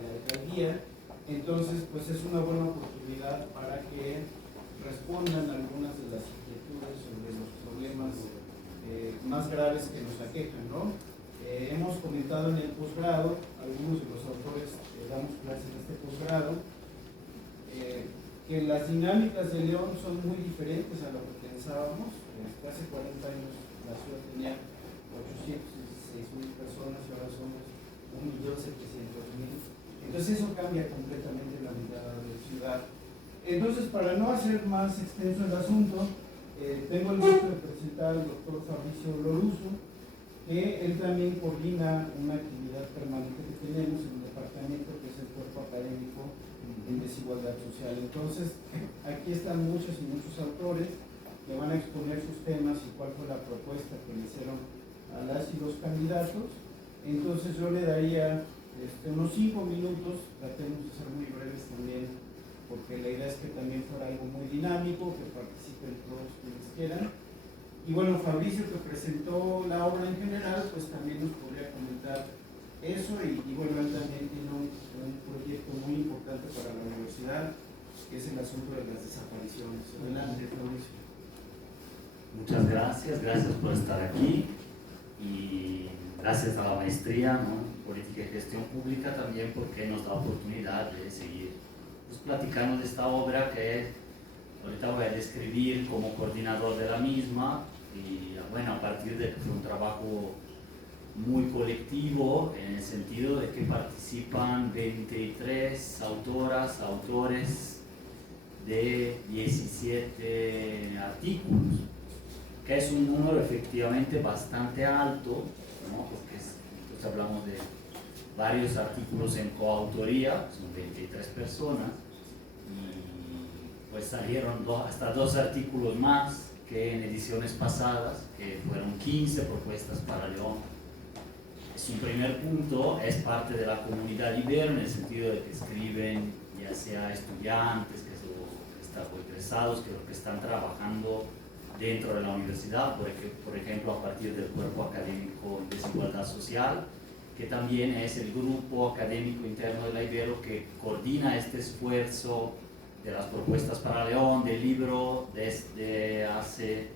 la alcaldía. Entonces, pues es una buena oportunidad para que respondan algunas de las inquietudes sobre los problemas más graves que nos aquejan, ¿no? Hemos comentado en el posgrado, algunos de los autores que damos clases en este posgrado, que las dinámicas de León son muy diferentes a lo que pensábamos. Hace 40 años la ciudad tenía 816,000 personas y ahora somos 1.700.000. Entonces eso cambia completamente la mirada de la ciudad. Entonces, para no hacer más extenso el asunto, tengo el gusto de presentar al doctor Fabricio Loruso, que él también coordina una actividad permanente que tenemos en el departamento, que es el cuerpo académico en desigualdad social. Entonces, aquí están muchos y muchos autores que van a exponer sus temas y cuál fue la propuesta que le hicieron a las y los candidatos. Entonces, yo le daría unos 5 minutos, tratemos de ser muy breves también, porque la idea es que también fuera algo muy dinámico, que participen todos quienes quieran. Y bueno, Fabricio, que presentó la obra en general, pues también nos podría comentar eso, y bueno, él también tiene un proyecto muy importante para la universidad, que es el asunto de las desapariciones. Adelante, Fabricio. Muchas gracias, gracias por estar aquí y gracias a la maestría, ¿no?, Política y Gestión Pública también, porque nos da oportunidad de seguir pues, platicando de esta obra que ahorita voy a describir como coordinador de la misma. Y bueno, a partir de que fue un trabajo muy colectivo, en el sentido de que participan 23 autoras, autores de 17 artículos, que es un número efectivamente bastante alto, ¿no?, porque entonces hablamos de varios artículos en coautoría, son 23 personas, y pues salieron hasta 2 artículos más que en ediciones pasadas, que fueron 15 propuestas para León. Es un primer punto, es parte de la comunidad Ibero, en el sentido de que escriben ya sea estudiantes o egresados que están trabajando dentro de la universidad, por ejemplo a partir del Cuerpo Académico de Desigualdad Social, que también es el grupo académico interno de la Ibero que coordina este esfuerzo de las propuestas para León, del libro, desde hace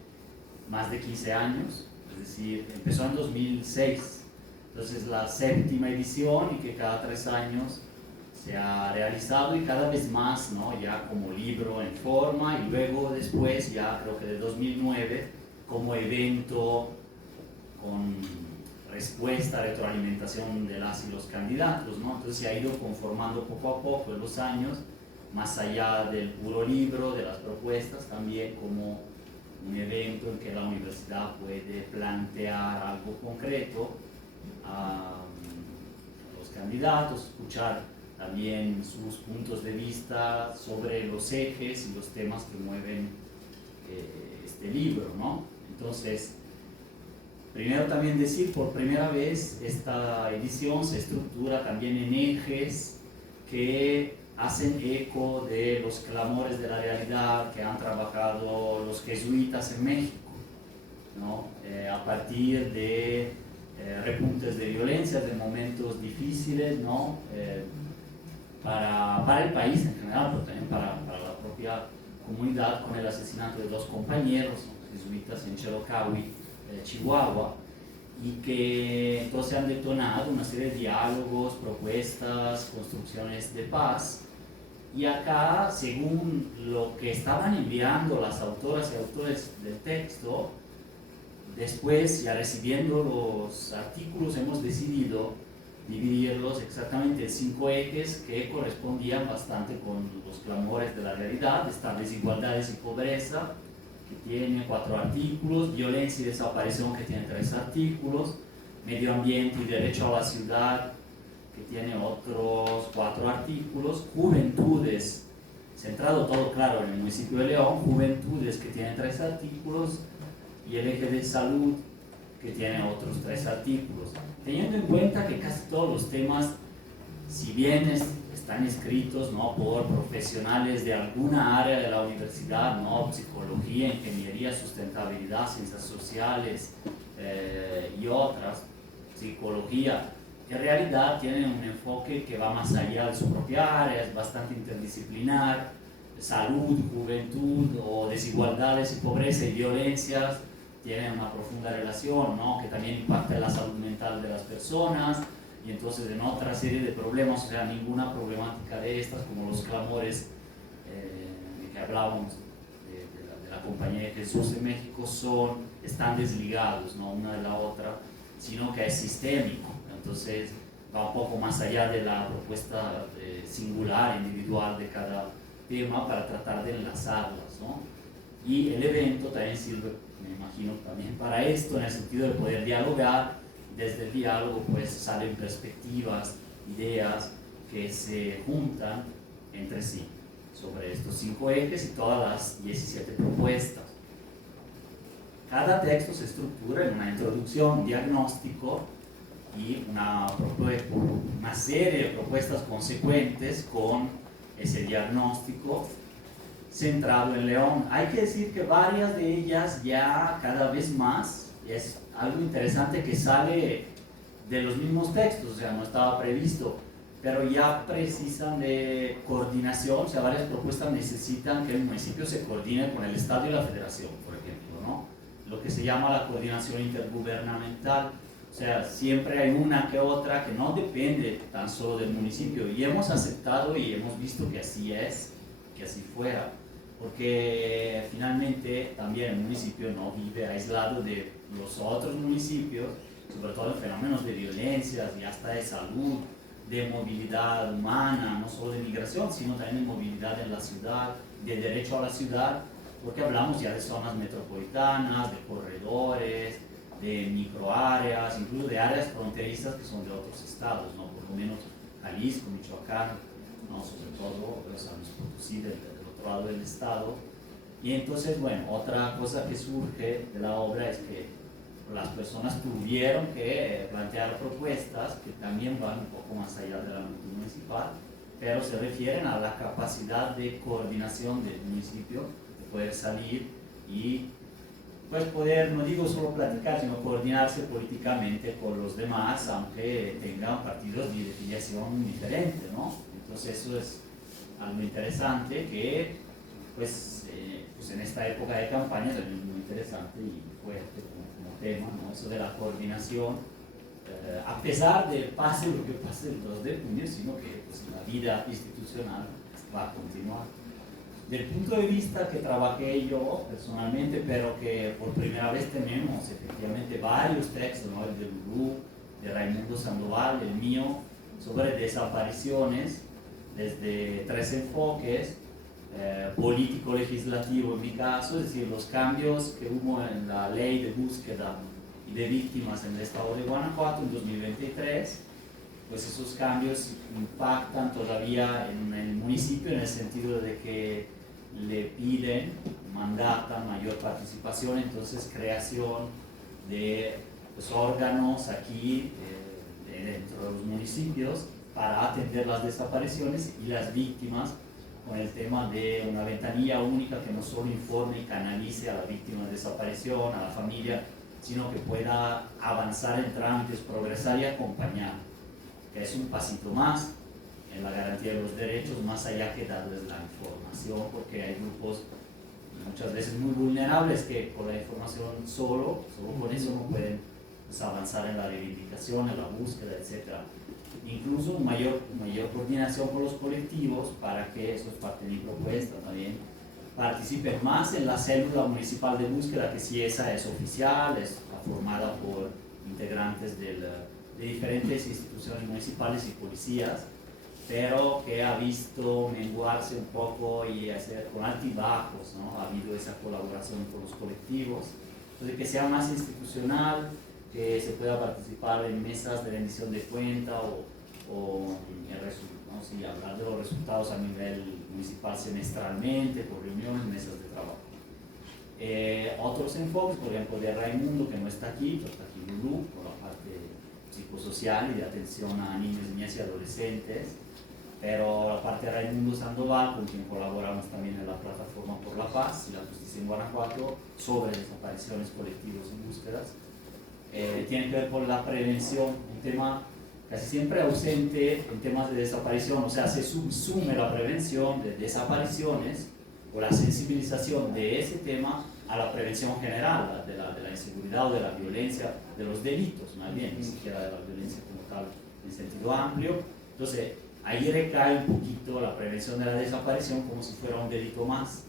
más de 15 años, es decir, empezó en 2006, entonces la 7ª edición, y que cada 3 años se ha realizado, y cada vez más, ¿no?, ya como libro en forma, y luego después ya creo que de 2009 como evento con respuesta, retroalimentación de las y los candidatos, ¿no? Entonces se ha ido conformando poco a poco en los años, más allá del puro libro, de las propuestas, también como un evento en que la universidad puede plantear algo concreto a los candidatos, escuchar también sus puntos de vista sobre los ejes y los temas que mueven este libro, ¿no? Entonces, primero también decir, por primera vez esta edición se estructura también en ejes que hacen eco de los clamores de la realidad que han trabajado los jesuitas en México, ¿no? A partir de repuntes de violencia, de momentos difíciles, ¿no? Para el país en general, pero también para la propia comunidad, con el asesinato de 2 compañeros jesuitas en Chelocahui, Chihuahua, y que entonces han detonado una serie de diálogos, propuestas, construcciones de paz. Y acá, según lo que estaban enviando las autoras y autores del texto, después, ya recibiendo los artículos, hemos decidido dividirlos exactamente en 5 ejes que correspondían bastante con los clamores de la realidad. Está desigualdades y pobreza, que tiene 4 artículos, violencia y desaparición, que tiene 3 artículos, medio ambiente y derecho a la ciudad, que tiene otros 4 artículos, juventudes, centrado todo claro en el municipio de León, juventudes, que tiene 3 artículos, y el eje de salud, que tiene otros 3 artículos, teniendo en cuenta que casi todos los temas, si bien están escritos, ¿no?, por profesionales de alguna área de la universidad, ¿no?, psicología, ingeniería, sustentabilidad, ciencias sociales y otras, psicología, en realidad tienen un enfoque que va más allá de su propia área, es bastante interdisciplinar, salud, juventud o desigualdades y pobreza y violencias tienen una profunda relación, ¿no? Que también impacta en la salud mental de las personas y entonces en otra serie de problemas, o sea, ninguna problemática de estas, como los clamores de que hablábamos de la Compañía de Jesús en México, están desligados, ¿no? Una de la otra, sino que es sistémico. Entonces va un poco más allá de la propuesta singular, individual de cada tema para tratar de enlazarlas, ¿no? Y el evento también sirve, me imagino, también para esto, en el sentido de poder dialogar. Desde el diálogo pues salen perspectivas, ideas que se juntan entre sí sobre estos 5 ejes y todas las 17 propuestas. Cada texto se estructura en una introducción, un diagnóstico y una serie de propuestas consecuentes con ese diagnóstico centrado en León. Hay que decir que varias de ellas ya cada vez más, es algo interesante que sale de los mismos textos, o sea, no estaba previsto, pero ya precisan de coordinación, o sea, varias propuestas necesitan que el municipio se coordine con el Estado y la Federación, por ejemplo, ¿no? Lo que se llama la coordinación intergubernamental. O sea, siempre hay una que otra que no depende tan solo del municipio y hemos aceptado y hemos visto que así es, que así fuera, porque finalmente también el municipio no vive aislado de los otros municipios, sobre todo en fenómenos de violencias y hasta de salud, de movilidad humana, no solo de migración, sino también de movilidad en la ciudad, de derecho a la ciudad, porque hablamos ya de zonas metropolitanas, de corredores, de microáreas, incluso de áreas fronterizas que son de otros estados, ¿no? Por lo menos Jalisco, Michoacán, ¿no? Sobre todo San Luis Potosí del otro lado del estado. Y entonces, bueno, otra cosa que surge de la obra es que las personas tuvieron que plantear propuestas que también van un poco más allá del ámbito municipal, pero se refieren a la capacidad de coordinación del municipio, de poder salir y pues poder, no digo solo platicar, sino coordinarse políticamente con los demás, aunque tengan partidos de filiación diferente, ¿no? Entonces eso es algo interesante que, pues en esta época de campaña es muy interesante y fuerte como tema, ¿no? Eso de la coordinación, a pesar de pase lo que pase el 2 de junio, sino que pues, la vida institucional va a continuar. Del punto de vista que trabajé yo personalmente, pero que por primera vez tenemos efectivamente varios textos, ¿no? El de Lulú, de Raimundo Sandoval, el mío, sobre desapariciones, desde 3 enfoques, político-legislativo en mi caso, es decir, los cambios que hubo en la ley de búsqueda y de víctimas en el estado de Guanajuato en 2023, pues esos cambios impactan todavía en el municipio en el sentido de que le piden, mandatan mayor participación, entonces creación de pues, órganos aquí dentro de los municipios para atender las desapariciones y las víctimas con el tema de una ventanilla única que no solo informe y canalice a la víctima de desaparición, a la familia, sino que pueda avanzar en trámites, progresar y acompañar, que es un pasito más en la garantía de los derechos, más allá que darles la información, porque hay grupos muchas veces muy vulnerables que con la información solo con eso no pueden pues, avanzar en la reivindicación, en la búsqueda, etc. Incluso mayor coordinación con los colectivos para que, eso es parte de mi propuesta también, participen más en la célula municipal de búsqueda, que si esa es oficial, es formada por integrantes de diferentes instituciones municipales y policías, pero que ha visto menguarse un poco y hacer con altibajos, ¿no? Ha habido esa colaboración con los colectivos, entonces que sea más institucional, que se pueda participar en mesas de rendición de cuenta o ¿no? Sí, hablar de los resultados a nivel municipal semestralmente, por reuniones, mesas de trabajo. Otros enfoques, por ejemplo, de Raimundo, que no está aquí, pero está aquí Lulú, por la parte psicosocial y de atención a niños, niñas y adolescentes, pero la parte de Raimundo Sandoval, con quien colaboramos también en la Plataforma por la Paz y la Justicia en Guanajuato, sobre desapariciones, colectivos y búsquedas, tiene que ver con la prevención, un tema casi siempre ausente en temas de desaparición, o sea, se subsume la prevención de desapariciones o la sensibilización de ese tema a la prevención general, de la inseguridad o de la violencia, de los delitos, más bien, ni siquiera de la violencia como tal, en sentido amplio. Entonces, ahí recae un poquito la prevención de la desaparición como si fuera un delito más.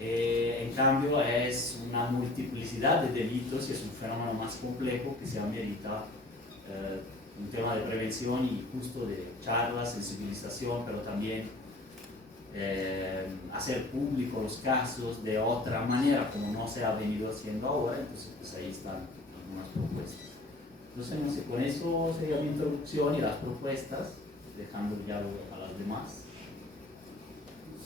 En cambio, es una multiplicidad de delitos y es un fenómeno más complejo que se amerita un tema de prevención y justo de charlas, sensibilización, pero también hacer público los casos de otra manera, como no se ha venido haciendo ahora. Entonces, pues ahí están algunas propuestas. Entonces, no sé, con eso sería mi introducción y las propuestas, dejando el diálogo a las demás.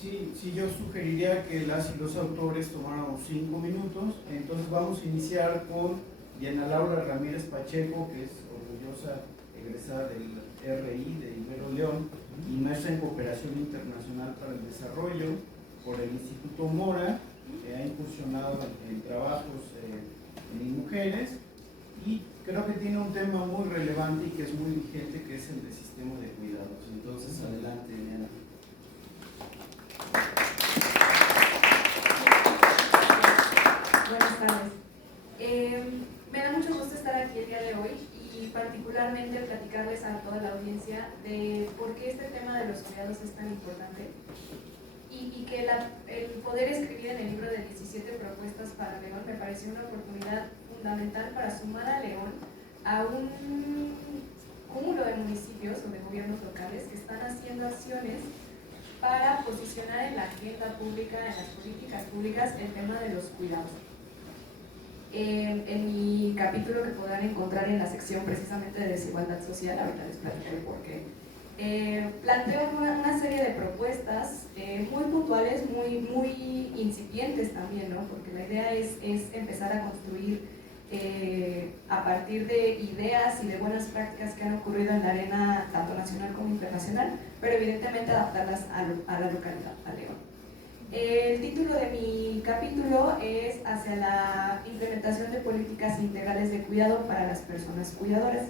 Sí, yo sugeriría que las y los autores tomáramos 5 minutos. Entonces vamos a iniciar con Diana Laura Ramírez Pacheco, que es orgullosa egresada del RI de Ibero León y maestra en Cooperación Internacional para el Desarrollo por el Instituto Mora, que ha incursionado en trabajos en mujeres, y creo que tiene un tema muy relevante y que es muy vigente, que es el de sistema de cuidados. Entonces, adelante, Diana. Buenas tardes. Me da mucho gusto estar aquí el día de hoy y particularmente platicarles a toda la audiencia de por qué este tema de los cuidados es tan importante y que el poder escribir en el libro de 17 propuestas para León me pareció una oportunidad fundamental para sumar a León a un cúmulo de municipios o de gobiernos locales que están haciendo acciones para posicionar en la agenda pública, en las políticas públicas, el tema de los cuidados. En mi capítulo que podrán encontrar en la sección precisamente de desigualdad social, ahorita les platicaré por qué, planteo una serie de propuestas muy puntuales, muy incipientes también, ¿no? Porque la idea es empezar a construir a partir de ideas y de buenas prácticas que han ocurrido en la arena tanto nacional como internacional, pero evidentemente adaptarlas a la localidad, a León. El título de mi capítulo es hacia la implementación de políticas integrales de cuidado para las personas cuidadoras.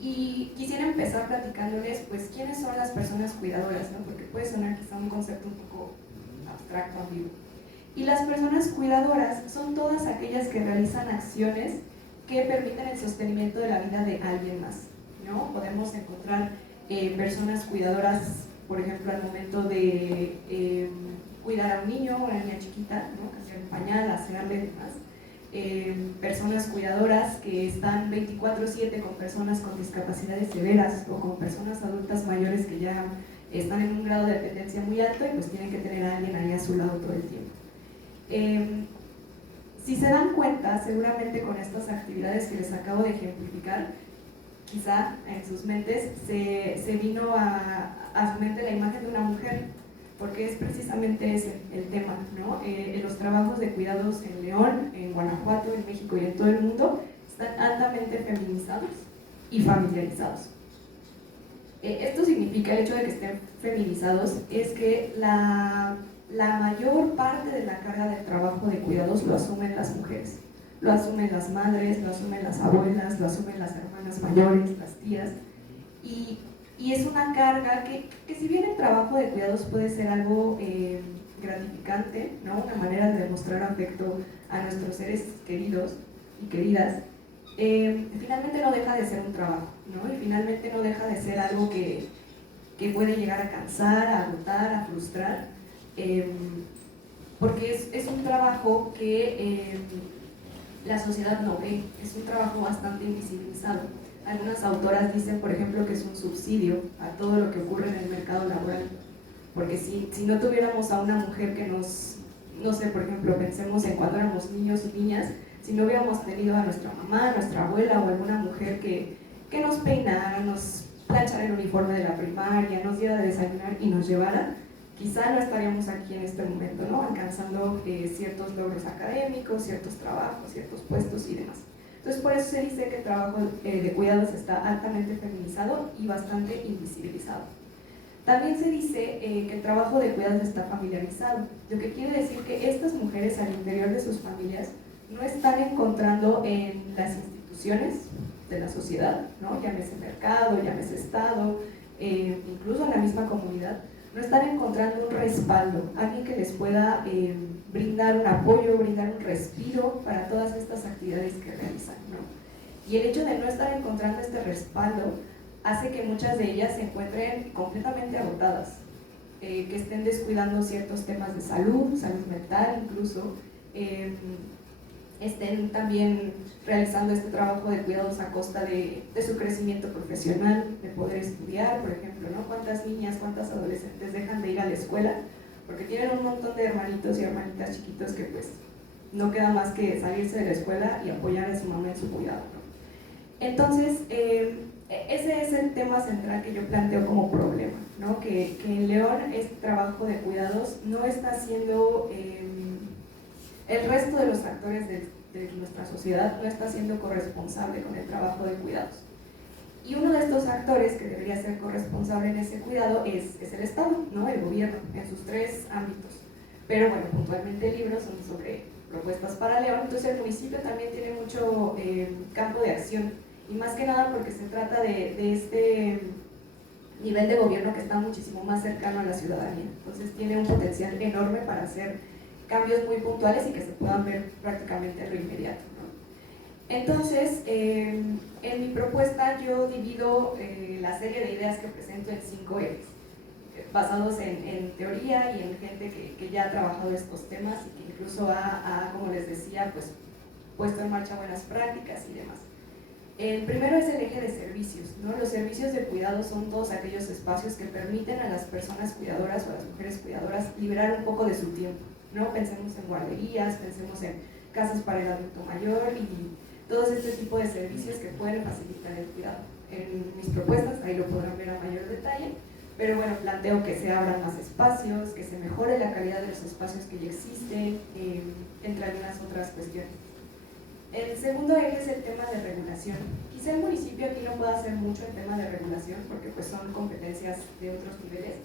Y quisiera empezar platicándoles, pues, quiénes son las personas cuidadoras, ¿no? Porque puede sonar quizá un concepto un poco abstracto, ambiguo. Y las personas cuidadoras son todas aquellas que realizan acciones que permiten el sostenimiento de la vida de alguien más, ¿no? Podemos encontrar personas cuidadoras, por ejemplo, al momento de cuidar a un niño o a una niña chiquita, ¿no? Cambiar un pañal, asearle y demás. Personas cuidadoras que están 24/7 con personas con discapacidades severas o con personas adultas mayores que ya están en un grado de dependencia muy alto y pues tienen que tener a alguien ahí a su lado todo el tiempo. Si se dan cuenta, seguramente con estas actividades que les acabo de ejemplificar, quizá en sus mentes se vino a su mente la imagen de una mujer, porque es precisamente ese el tema, ¿no? Los trabajos de cuidados en León, en Guanajuato, en México y en todo el mundo están altamente feminizados y familiarizados. Esto significa, el hecho de que estén feminizados, es que la mayor parte de la carga del trabajo de cuidados lo asumen las mujeres. Lo asumen las madres, lo asumen las abuelas, lo asumen las hermanas mayores, las tías. Y es una carga que si bien el trabajo de cuidados puede ser algo gratificante, ¿no? Una manera de demostrar afecto a nuestros seres queridos y queridas, finalmente no deja de ser un trabajo, ¿no? Y finalmente no deja de ser algo que puede llegar a cansar, a agotar, a frustrar, porque es un trabajo que la sociedad no ve, es un trabajo bastante invisibilizado. Algunas autoras dicen, por ejemplo, que es un subsidio a todo lo que ocurre en el mercado laboral, porque si no tuviéramos a una mujer que nos, no sé, por ejemplo, pensemos en cuando éramos niños y niñas, si no hubiéramos tenido a nuestra mamá, a nuestra abuela o alguna mujer que nos peinara, nos planchara el uniforme de la primaria, nos diera de desayunar y nos llevara, quizá no estaríamos aquí en este momento, ¿no? Alcanzando ciertos logros académicos, ciertos trabajos, ciertos puestos y demás. Entonces, por eso se dice que el trabajo de cuidados está altamente feminizado y bastante invisibilizado. También se dice que el trabajo de cuidados está familiarizado, lo que quiere decir que estas mujeres al interior de sus familias no están encontrando en las instituciones de la sociedad, ¿no? Llámese mercado, llámese Estado, incluso en la misma comunidad, no están encontrando un respaldo, alguien que les pueda brindar un apoyo, brindar un respiro para todas estas actividades que realizan, ¿no? Y el hecho de no estar encontrando este respaldo hace que muchas de ellas se encuentren completamente agotadas, que estén descuidando ciertos temas de salud, salud mental incluso, estén también realizando este trabajo de cuidados a costa de su crecimiento profesional, de poder estudiar, por ejemplo, ¿no? ¿Cuántas niñas, cuántas adolescentes dejan de ir a la escuela? Porque tienen un montón de hermanitos y hermanitas chiquitos que pues no queda más que salirse de la escuela y apoyar a su mamá en su cuidado, ¿no? Entonces, ese es el tema central que yo planteo como problema, ¿no? Que en León este trabajo de cuidados no está siendo, el resto de los actores de nuestra sociedad no está siendo corresponsable con el trabajo de cuidados. Y uno de estos actores que debería ser corresponsable en ese cuidado es el Estado, ¿no? El gobierno, en sus tres ámbitos. Pero bueno, puntualmente el libro son sobre propuestas para León, entonces el municipio también tiene mucho campo de acción, y más que nada porque se trata de este nivel de gobierno que está muchísimo más cercano a la ciudadanía, entonces tiene un potencial enorme para hacer cambios muy puntuales y que se puedan ver prácticamente en lo inmediato, ¿no? Entonces, en mi propuesta yo divido la serie de ideas que presento en 5 ejes, basados en teoría y en gente que ya ha trabajado estos temas y que incluso ha, como les decía, pues puesto en marcha buenas prácticas y demás. El primero es el eje de servicios, ¿no? Los servicios de cuidado son todos aquellos espacios que permiten a las personas cuidadoras o a las mujeres cuidadoras liberar un poco de su tiempo, ¿no? Pensemos en guarderías, pensemos en casas para el adulto mayor y todos este tipo de servicios que pueden facilitar el cuidado. En mis propuestas, ahí lo podrán ver a mayor detalle, pero bueno, planteo que se abran más espacios, que se mejore la calidad de los espacios que ya existen, entre algunas otras cuestiones. El segundo eje es el tema de regulación. Quizá el municipio aquí no pueda hacer mucho en tema de regulación porque pues son competencias de otros niveles,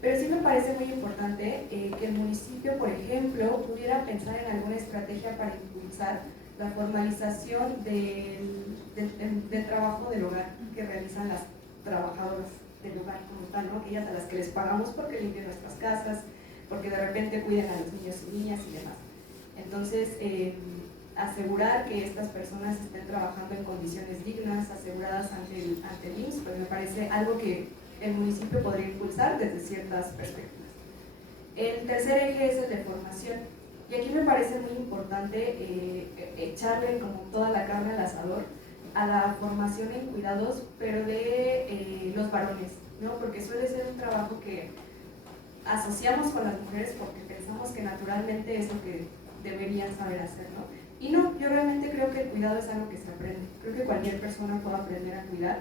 pero sí me parece muy importante que el municipio, por ejemplo, pudiera pensar en alguna estrategia para impulsar la formalización del trabajo del hogar que realizan las trabajadoras del hogar como tal, ¿no? Aquellas a las que les pagamos porque limpian nuestras casas, porque de repente cuiden a los niños y niñas y demás. Entonces, asegurar que estas personas estén trabajando en condiciones dignas, aseguradas ante el IMSS, pues me parece algo que el municipio podría impulsar desde ciertas perspectivas. El tercer eje es el de formación, y aquí me parece muy importante echarle como toda la carne al asador a la formación en cuidados, pero de los varones, ¿no? Porque suele ser un trabajo que asociamos con las mujeres porque pensamos que naturalmente es lo que deberían saber hacer, ¿no? Y no, yo realmente creo que el cuidado es algo que se aprende. Creo que cualquier persona puede aprender a cuidar,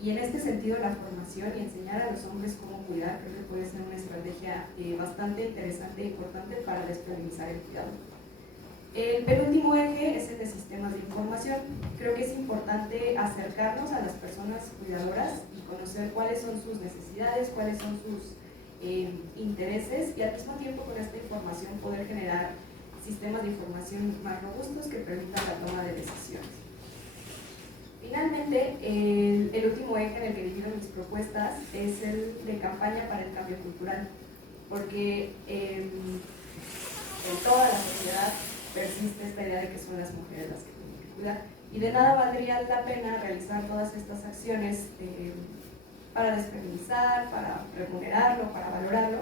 y en este sentido la formación y enseñar a los hombres cómo cuidar creo que puede ser una estrategia bastante interesante e importante para despenalizar el cuidado. El penúltimo eje es el de sistemas de información. Creo que es importante acercarnos a las personas cuidadoras y conocer cuáles son sus necesidades, cuáles son sus intereses, y al mismo tiempo con esta información poder generar sistemas de información más robustos que permitan la toma de decisiones. Finalmente, el último eje en el que divido mis propuestas es el de campaña para el cambio cultural, porque en toda la sociedad persiste esta idea de que son las mujeres las que tienen que cuidar, y de nada valdría la pena realizar todas estas acciones para desfeminizar, para remunerarlo, para valorarlo,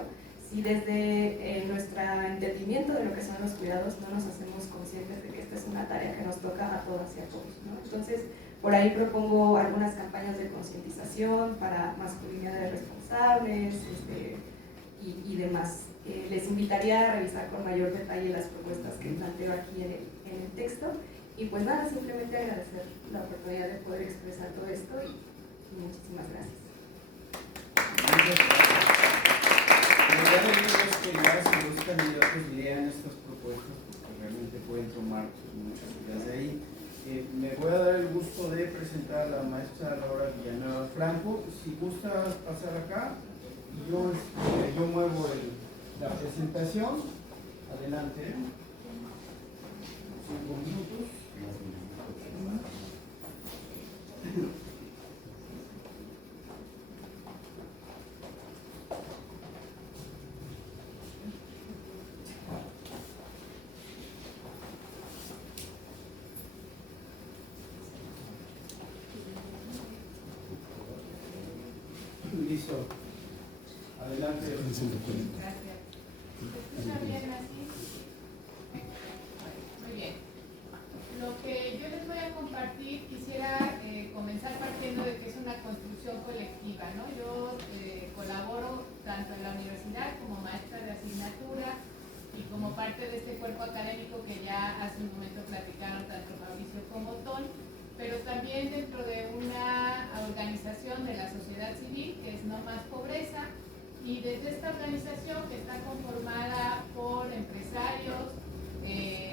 si desde nuestro entendimiento de lo que son los cuidados no nos hacemos conscientes de que esta es una tarea que nos toca a todas y a todos, ¿no? Entonces, por ahí propongo algunas campañas de concientización para masculinidades responsables y demás. Les invitaría a revisar con mayor detalle las propuestas que planteo aquí en el texto, y pues nada, simplemente agradecer la oportunidad de poder expresar todo esto y muchísimas gracias. La idea de ello es que ya si los candidatos lean estas propuestas, porque realmente pueden tomar muchas ideas de ahí. Me voy a dar el gusto de presentar a la maestra Laura Villanueva Franco. Si gusta pasar acá, yo muevo la presentación. Adelante. 5 minutos. Listo. Adelante. Gracias. ¿Se escucha bien así? Muy bien. Lo que yo les voy a compartir, quisiera comenzar partiendo de que es una construcción colectiva, ¿no? Yo colaboro tanto en la universidad como maestra de asignatura y como parte de este cuerpo académico que ya hace un momento platicaron tanto Mauricio como Ton, pero también dentro de una organización de la sociedad civil que es No Más Pobreza, y desde esta organización que está conformada por empresarios,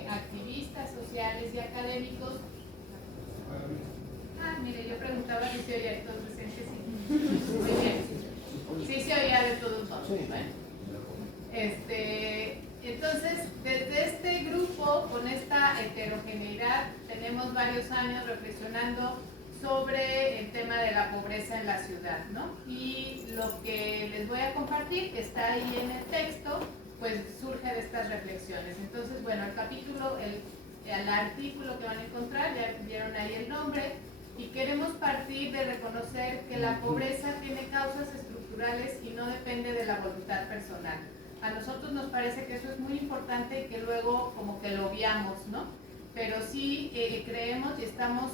activistas sociales y académicos. Mire, yo preguntaba si se oía, entonces es que sí. Muy bien. Sí se oía de todos modos. Bueno. Entonces, desde este grupo, con esta heterogeneidad, tenemos varios años reflexionando sobre el tema de la pobreza en la ciudad, ¿no? Y lo que les voy a compartir, que está ahí en el texto, pues surge de estas reflexiones. Entonces, bueno, el capítulo, el artículo que van a encontrar, ya vieron ahí el nombre, y queremos partir de reconocer que la pobreza tiene causas estructurales y no depende de la voluntad personal. A nosotros nos parece que eso es muy importante y que luego como que lo obviamos, ¿no? Pero sí creemos y estamos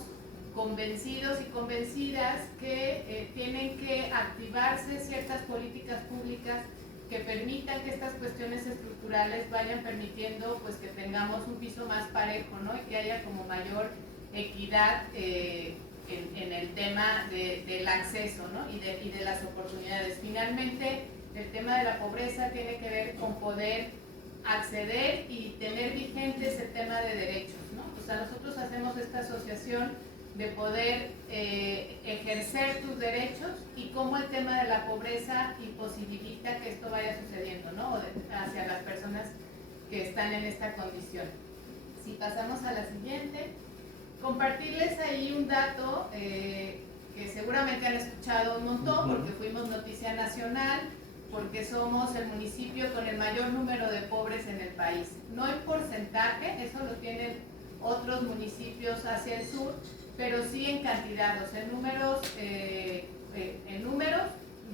convencidos y convencidas que tienen que activarse ciertas políticas públicas que permitan que estas cuestiones estructurales vayan permitiendo pues que tengamos un piso más parejo, ¿no? Y que haya como mayor equidad en el tema del acceso, ¿no? y de las oportunidades. Finalmente, el tema de la pobreza tiene que ver con poder acceder y tener vigentes el tema de derechos, ¿no? O sea, nosotros hacemos esta asociación de poder ejercer tus derechos y cómo el tema de la pobreza imposibilita que esto vaya sucediendo, ¿no? Hacia las personas que están en esta condición. Si pasamos a la siguiente, compartirles ahí un dato que seguramente han escuchado un montón porque fuimos noticia nacional, porque somos el municipio con el mayor número de pobres en el país. No en porcentaje, eso lo tienen otros municipios hacia el sur, pero sí en cantidad, o sea, en números,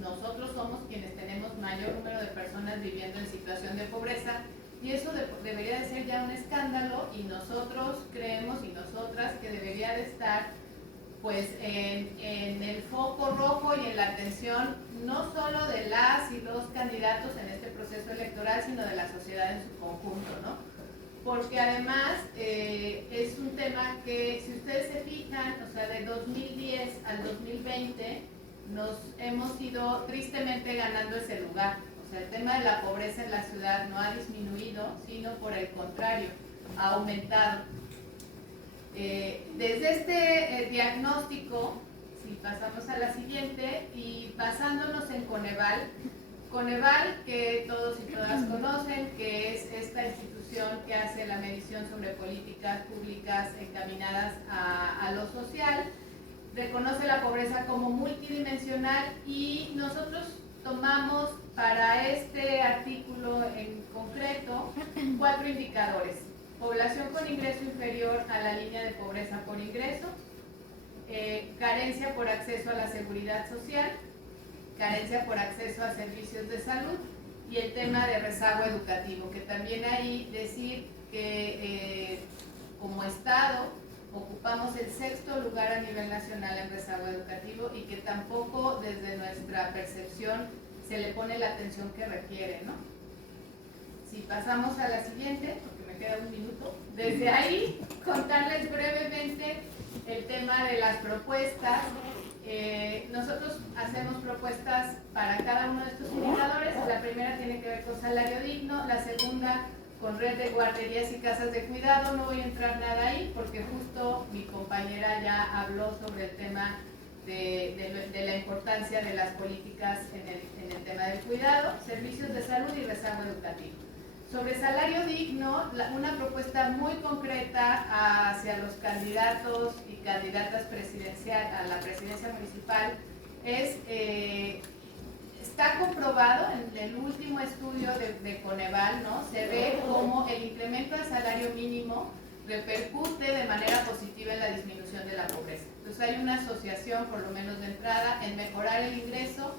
nosotros somos quienes tenemos mayor número de personas viviendo en situación de pobreza, y eso debería de ser ya un escándalo, y nosotros creemos y nosotras que debería de estar pues en el foco rojo y en la atención no solo de las y los candidatos en este proceso electoral, sino de la sociedad en su conjunto, ¿no? Porque además es un tema que, si ustedes se fijan, o sea, de 2010 al 2020 nos hemos ido tristemente ganando ese lugar. O sea, el tema de la pobreza en la ciudad no ha disminuido, sino por el contrario, ha aumentado. Desde este diagnóstico, si pasamos a la siguiente, y basándonos en Coneval, que todos y todas conocen, que es esta institución que hace la medición sobre políticas públicas encaminadas a lo social, reconoce la pobreza como multidimensional, y nosotros tomamos para este artículo en concreto 4 indicadores: población con ingreso inferior a la línea de pobreza por ingreso, carencia por acceso a la seguridad social, carencia por acceso a servicios de salud, y el tema de rezago educativo, que también hay decir que como Estado ocupamos el 6º lugar a nivel nacional en rezago educativo, y que tampoco desde nuestra percepción se le pone la atención que requiere, ¿no? Si pasamos a la siguiente, porque me queda un minuto, desde ahí contarles brevemente el tema de las propuestas. Nosotros hacemos propuestas para cada uno de estos indicadores. La primera tiene que ver con salario digno, la segunda con red de guarderías y casas de cuidado. No voy a entrar nada ahí porque justo mi compañera ya habló sobre el tema de la importancia de las políticas en el tema del cuidado, servicios de salud y rezago educativo. Sobre salario digno, una propuesta muy concreta hacia los candidatos y candidatas a la presidencia municipal es, está comprobado en el último estudio de Coneval, ¿no? Se ve cómo el incremento del salario mínimo repercute de manera positiva en la disminución de la pobreza. Entonces hay una asociación, por lo menos de entrada, en mejorar el ingreso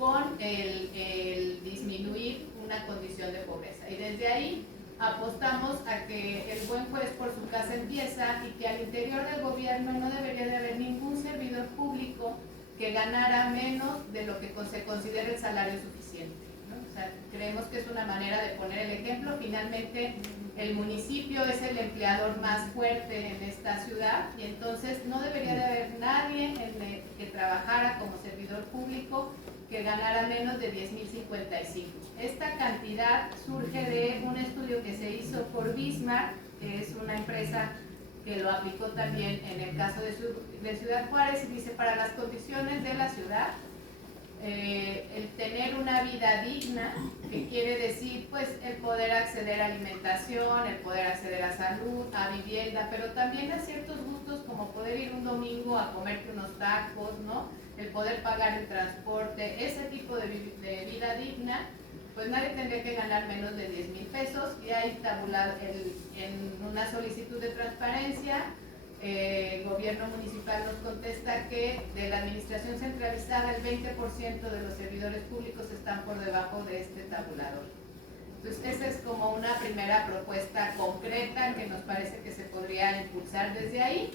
con el disminuir una condición de pobreza. Y desde ahí apostamos a que el buen juez por su casa empieza y que al interior del gobierno no debería de haber ningún servidor público que ganara menos de lo que se considera el salario suficiente, ¿no? O sea, creemos que es una manera de poner el ejemplo. Finalmente, el municipio es el empleador más fuerte en esta ciudad y entonces no debería de haber nadie que trabajara como servidor público que ganara menos de 10.055. Esta cantidad surge de un estudio que se hizo por Bismarck, que es una empresa que lo aplicó también en el caso de Ciudad Juárez, y dice: para las condiciones de la ciudad, el tener una vida digna, que quiere decir pues el poder acceder a alimentación, el poder acceder a salud, a vivienda, pero también a ciertos gustos como poder ir un domingo a comerte unos tacos, ¿no? El poder pagar el transporte, ese tipo de vida digna, pues nadie tendría que ganar menos de 10,000 pesos. Y hay tabulado en una solicitud de transparencia, el gobierno municipal nos contesta que de la administración centralizada el 20% de los servidores públicos están por debajo de este tabulador. Entonces esa es como una primera propuesta concreta que nos parece que se podría impulsar desde ahí.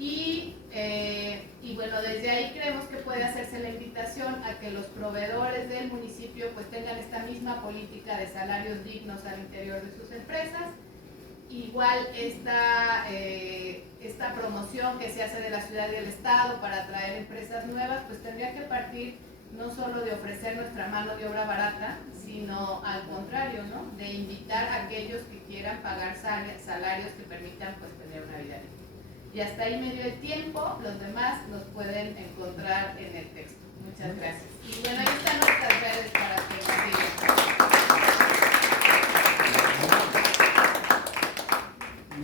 Y bueno, desde ahí creemos que puede hacerse la invitación a que los proveedores del municipio pues tengan esta misma política de salarios dignos al interior de sus empresas. Igual esta promoción que se hace de la ciudad y del estado para atraer empresas nuevas, pues tendría que partir no solo de ofrecer nuestra mano de obra barata, sino al contrario, ¿no? De invitar a aquellos que quieran pagar salarios que permitan pues tener una vida digna. Y hasta ahí me dio el tiempo, los demás los pueden encontrar en el texto. Muchas gracias. Y bueno, ahí están nuestras redes para que nos sigan.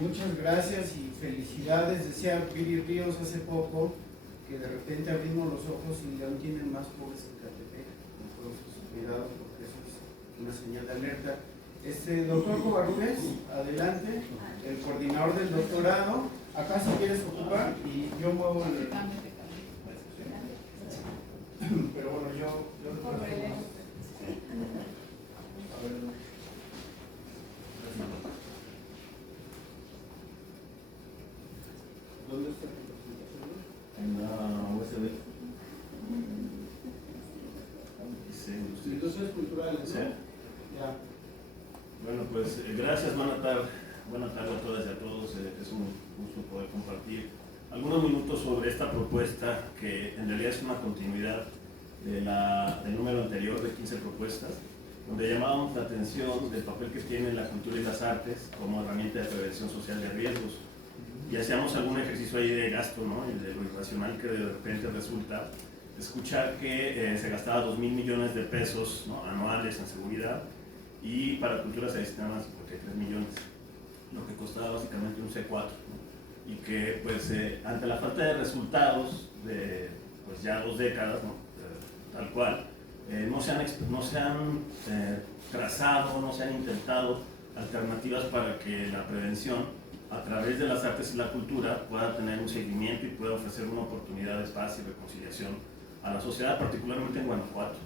Muchas gracias y felicidades. Decía Viri Ríos hace poco que de repente abrimos los ojos y León tiene más pobres que Catepec. Entonces, cuidado, porque eso es una señal de alerta. Doctor Covarrubias, adelante, el coordinador del doctorado. Acá si quieres ocupar y yo muevo el... Pero bueno, yo ¿dónde está tu presentación? En la USB. Instituciones culturales, ¿no? Sí. Ya. Bueno, pues gracias, buenas tardes a todas y a todos. Es un gusto poder compartir algunos minutos sobre esta propuesta que en realidad es una continuidad del número anterior de 15 propuestas, donde llamábamos la atención del papel que tienen la cultura y las artes como herramienta de prevención social de riesgos. Y hacíamos algún ejercicio ahí de gasto, ¿no? Y de lo irracional que de repente resulta escuchar que se gastaba 2.000 millones de pesos, ¿no? Anuales en seguridad, y para cultura se destinaban 53 millones, lo que costaba básicamente un C4, ¿no? Y que pues ante la falta de resultados de pues ya 2 décadas, ¿no? Tal cual, no se han trazado, no se han intentado alternativas para que la prevención a través de las artes y la cultura pueda tener un seguimiento y pueda ofrecer una oportunidad de paz y reconciliación a la sociedad, particularmente en Guanajuato.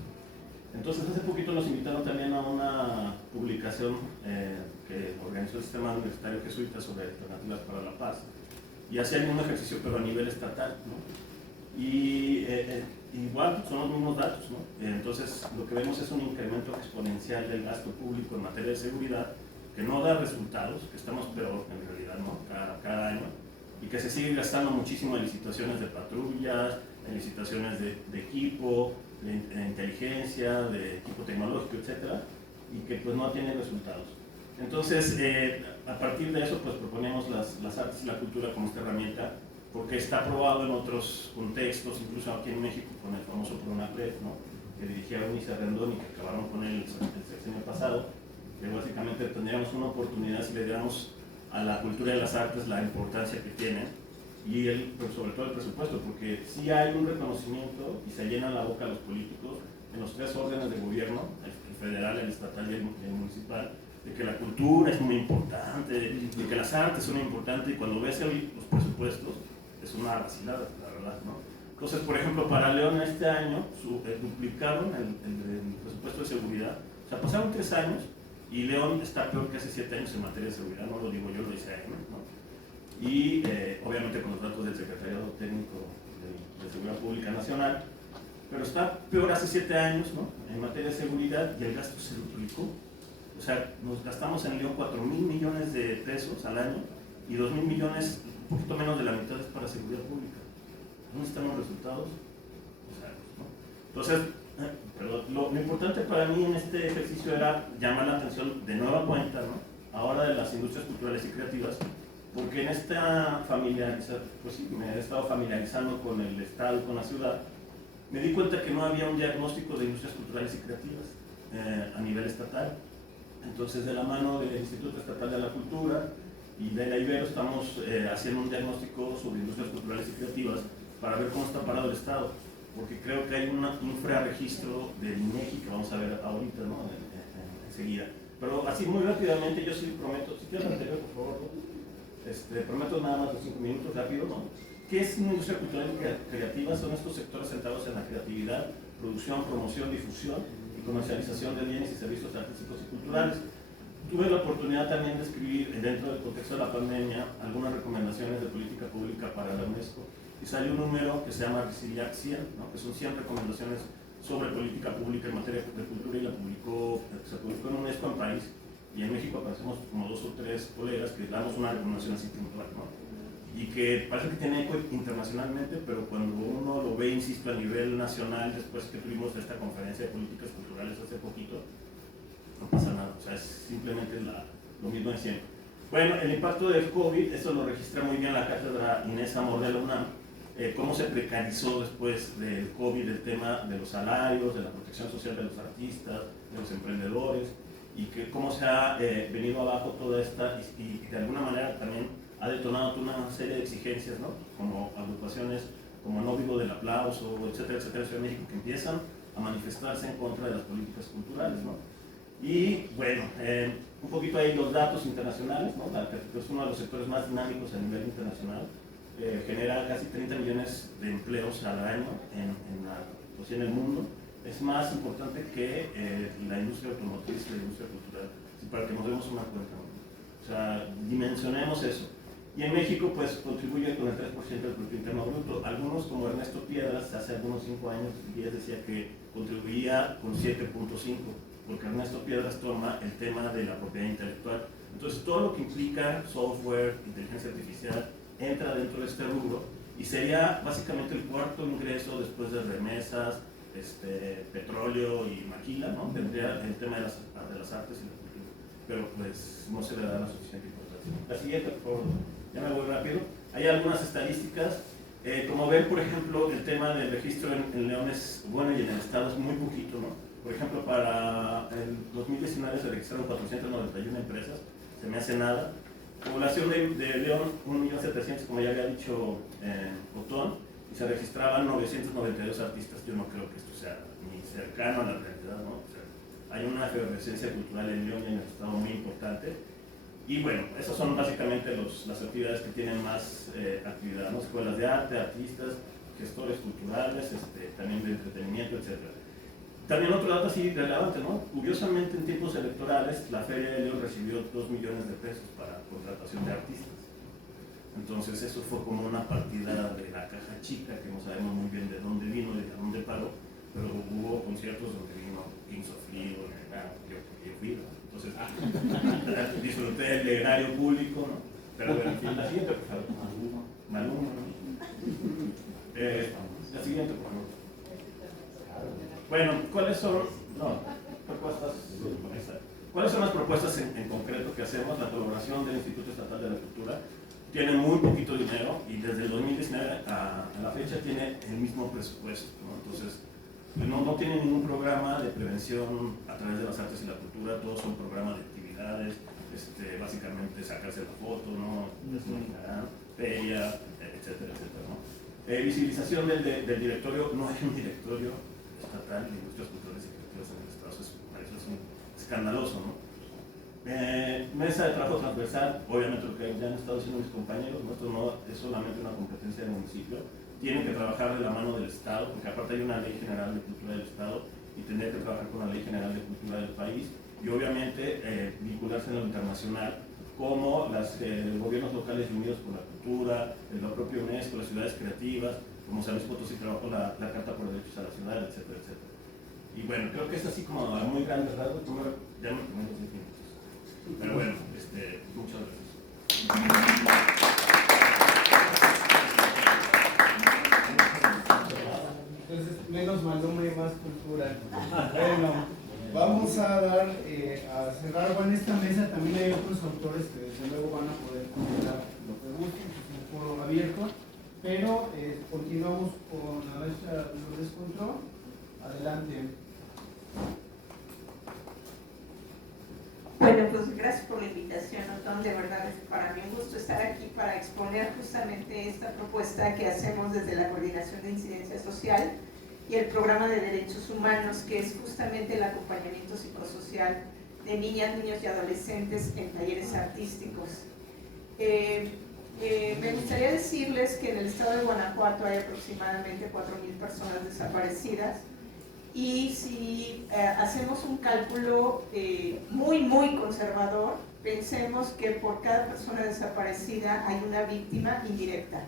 Entonces hace poquito nos invitaron también a una publicación que organizó el Sistema Universitario Jesuita sobre alternativas para la paz, y hacían un ejercicio pero a nivel estatal, ¿no? Y igual son los mismos datos, ¿no? Entonces lo que vemos es un incremento exponencial del gasto público en materia de seguridad que no da resultados, que estamos peor en realidad, ¿no? Cada año, y que se sigue gastando muchísimo en licitaciones de patrullas, en licitaciones de equipo, de inteligencia, de equipo tecnológico, etcétera, y que pues no tienen resultados. Entonces, a partir de eso, pues proponemos las artes y la cultura como esta herramienta, porque está probado en otros contextos, incluso aquí en México con el famoso PRONAPRED, ¿no? Que dirigía Eunice Rendón y que acabaron con él el sexenio pasado, que básicamente tendríamos una oportunidad si le diéramos a la cultura y las artes la importancia que tienen, y pues sobre todo el presupuesto, porque sí hay un reconocimiento y se llena la boca a los políticos en los 3 órdenes de gobierno, el federal, el estatal y el municipal, de que la cultura es muy importante, de que las artes son muy importantes, y cuando ves los presupuestos es una vacilada, la verdad, ¿no? Entonces, por ejemplo, para León este año duplicaron el presupuesto de seguridad. O sea, pasaron 3 años y León está peor que hace 7 años en materia de seguridad, no lo digo yo, lo dice AM, ¿no? Y obviamente con los datos del Secretariado Técnico de Seguridad Pública Nacional, pero está peor hace 7 años, ¿no?, en materia de seguridad, y el gasto se duplicó. O sea, nos gastamos en León 4.000 millones de pesos al año y 2.000 millones, un poquito menos de la mitad, es para seguridad pública. ¿Dónde están los resultados? O sea, ¿no? Entonces, lo importante para mí en este ejercicio era llamar la atención de nueva cuenta, ¿no?, ahora de las industrias culturales y creativas, porque en esta familiarización, pues sí, me he estado familiarizando con el Estado y con la ciudad, me di cuenta que no había un diagnóstico de industrias culturales y creativas a nivel estatal. Entonces, de la mano del Instituto Estatal de la Cultura y de la Ibero estamos haciendo un diagnóstico sobre industrias culturales y creativas para ver cómo está parado el Estado, porque creo que hay un infrarregistro del INEGI que vamos a ver ahorita, ¿no?, enseguida. Pero así muy rápidamente, yo sí prometo, si quieres anterior, por favor, ¿no?, prometo nada más de 5 minutos rápido, ¿no? ¿Qué es una industria cultural y creativa? Son estos sectores centrados en la creatividad, producción, promoción, difusión y comercialización de bienes y servicios artísticos y culturales. Tuve la oportunidad también de escribir, dentro del contexto de la pandemia, algunas recomendaciones de política pública para la UNESCO, y salió un número que se llama Resiliac 100, ¿no?, que son 100 recomendaciones sobre política pública en materia de cultura, y se publicó en UNESCO en París, y en México aparecemos como 2 o 3 colegas que damos una recomendación así puntual, ¿no?, y que parece que tiene eco internacionalmente, pero cuando uno lo ve, insisto, a nivel nacional, después que tuvimos esta conferencia de políticas culturales hace poquito, no pasa nada, o sea, es simplemente lo mismo de siempre. Bueno, el impacto del COVID, eso lo registra muy bien la cátedra Inés Amor de la UNAM, cómo se precarizó después del COVID el tema de los salarios, de la protección social de los artistas, de los emprendedores, y que cómo se ha venido abajo toda esta, y de alguna manera también ha detonado toda una serie de exigencias, ¿no?, como agrupaciones como No Vivo del Aplauso, etcétera, etcétera, en Ciudad de México, que empiezan a manifestarse en contra de las políticas culturales, ¿no? Y bueno, un poquito ahí los datos internacionales, ¿no?, que es uno de los sectores más dinámicos a nivel internacional, genera casi 30 millones de empleos al año en el mundo. Es más importante que la industria automotriz y la industria cultural, para que nos demos una cuenta, ¿no? O sea, dimensionemos eso. Y en México, pues, contribuye con el 3% del Producto Interno Bruto. Algunos, como Ernesto Piedras, hace algunos 5 años, 10, decía que contribuía con 7.5, porque Ernesto Piedras toma el tema de la propiedad intelectual. Entonces, todo lo que implica software, inteligencia artificial, entra dentro de este rubro, y sería básicamente el 4.º ingreso después de remesas, petróleo y maquila, ¿no? Tendría el tema de las artes y la cultura, pero pues no se le da la suficiente importancia. La siguiente, por favor. Ya me voy rápido. Hay algunas estadísticas. Como ven, por ejemplo, el tema del registro en León es bueno y en el Estado es muy poquito, ¿no? Por ejemplo, para el 2019 se registraron 491 empresas, se me hace nada. Población de León, 1.700.000, como ya había dicho Otón, y se registraban 992 artistas. Yo no creo que esto sea ni cercano a la realidad, ¿no? O sea, hay una efervescencia cultural en León y en el Estado muy importante. Y bueno, esas son básicamente las actividades que tienen más actividad, ¿no? Escuelas de arte, artistas, gestores culturales, también de entretenimiento, etc. También otro dato así relevante, ¿no? Curiosamente, en tiempos electorales, la Feria de León recibió 2 millones de pesos para contratación de artistas. Entonces, eso fue como una partida de la caja chica, que no sabemos muy bien de dónde vino y de dónde paró, pero hubo conciertos donde vino Kings of Leon, yo fui, ¿no? Entonces, disfruté el erario público, ¿no? Pero en fin, la siguiente, por favor. Maluma, ¿no? La siguiente, por favor. Bueno, ¿cuáles son propuestas? ¿Cuáles son las propuestas en concreto que hacemos? La colaboración del Instituto Estatal de la Cultura tiene muy poquito dinero y desde el 2019 a la fecha tiene el mismo presupuesto, ¿no? Entonces, no tiene ningún programa de prevención a través de las artes y la cultura, todos son programas de actividades, básicamente sacarse la foto, ¿no? Feria, etcétera, etcétera, ¿no? Visibilización del directorio, no hay un directorio estatal de industrias culturales y creativas en el Estado, eso es escandaloso, ¿no? Mesa de trabajo transversal, obviamente lo que ya han estado diciendo mis compañeros, ¿no? Esto no es solamente una competencia del municipio, tienen que trabajar de la mano del Estado, porque aparte hay una ley general de cultura del Estado y tendría que trabajar con la ley general de cultura del país y obviamente vincularse en lo internacional, como los gobiernos locales unidos por la cultura, la propia UNESCO, las ciudades creativas, como San Luis Potosí trabajó la Carta por Derechos a la Ciudad, etcétera, etcétera. Y bueno, creo que es así como a muy grandes rasgos, ya me tomé 2 minutos. Pero bueno, muchas gracias. Entonces, menos malumbre y más cultura. Bueno, vamos a dar, a cerrar con esta mesa. También hay otros autores que desde luego van a poder comentar lo que gusten, es un foro abierto, pero continuamos con la maestra Lourdes Contró. Adelante. Bueno, pues gracias por la invitación, Otón. De verdad es para mí un gusto estar aquí para exponer justamente esta propuesta que hacemos desde la Coordinación de Incidencia Social y el Programa de Derechos Humanos, que es justamente el acompañamiento psicosocial de niñas, niños y adolescentes en talleres artísticos. Me gustaría decirles que en el estado de Guanajuato hay aproximadamente 4,000 personas desaparecidas. Y si hacemos un cálculo muy conservador, pensemos que por cada persona desaparecida hay una víctima indirecta.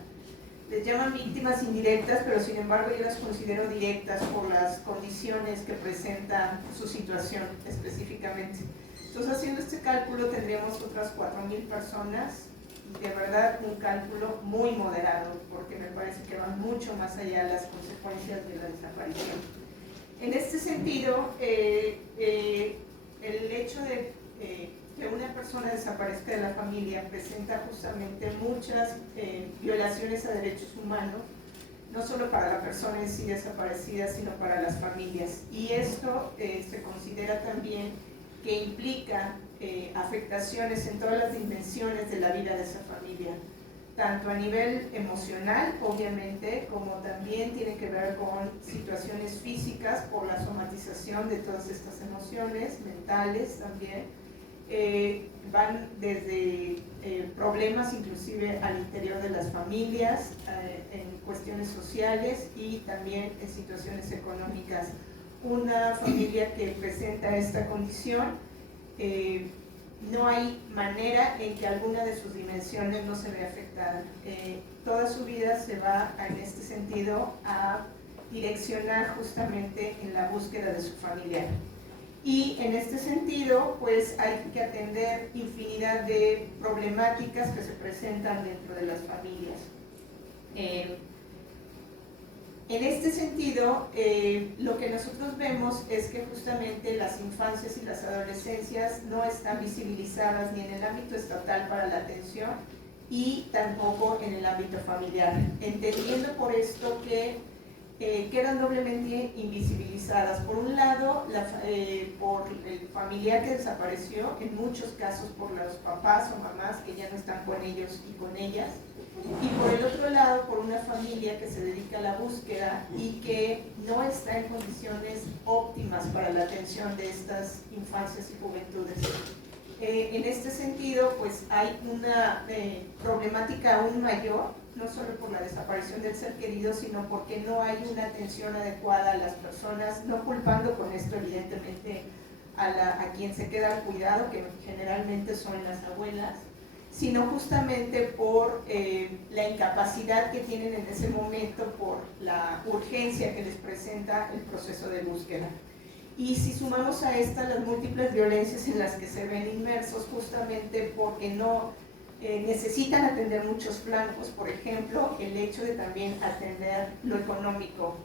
Les llaman víctimas indirectas, pero sin embargo yo las considero directas por las condiciones que presenta su situación específicamente. Entonces, haciendo este cálculo tendríamos otras 4,000 personas, y de verdad un cálculo muy moderado, porque me parece que van mucho más allá de las consecuencias de la desaparición. En este sentido, el hecho de que una persona desaparezca de la familia presenta justamente muchas violaciones a derechos humanos, no solo para la persona en sí desaparecida, sino para las familias. Y esto se considera también que implica afectaciones en todas las dimensiones de la vida de esa familia, tanto a nivel emocional, obviamente, como también tiene que ver con situaciones físicas por la somatización de todas estas emociones, mentales también. Van desde problemas inclusive al interior de las familias, en cuestiones sociales y también en situaciones económicas. Una familia que presenta esta condición, no hay manera en que alguna de sus dimensiones no se vea afectada. Toda su vida se va en este sentido a direccionar justamente en la búsqueda de su familiar. Y en este sentido, pues hay que atender infinidad de problemáticas que se presentan dentro de las familias. En este sentido, lo que nosotros vemos es que justamente las infancias y las adolescencias no están visibilizadas ni en el ámbito estatal para la atención y tampoco en el ámbito familiar, entendiendo por esto que quedan doblemente invisibilizadas. Por un lado, por el familiar que desapareció, en muchos casos por los papás o mamás que ya no están con ellos y con ellas, y por el otro lado, por una familia que se dedica a la búsqueda y que no está en condiciones óptimas para la atención de estas infancias y juventudes. En este sentido, pues hay una problemática aún mayor, no solo por la desaparición del ser querido, sino porque no hay una atención adecuada a las personas, no culpando con esto evidentemente a quien se queda al cuidado, que generalmente son las abuelas, sino justamente por la incapacidad que tienen en ese momento, por la urgencia que les presenta el proceso de búsqueda. Y si sumamos a estas las múltiples violencias en las que se ven inmersos, justamente porque no necesitan atender muchos flancos, por ejemplo, el hecho de también atender lo económico.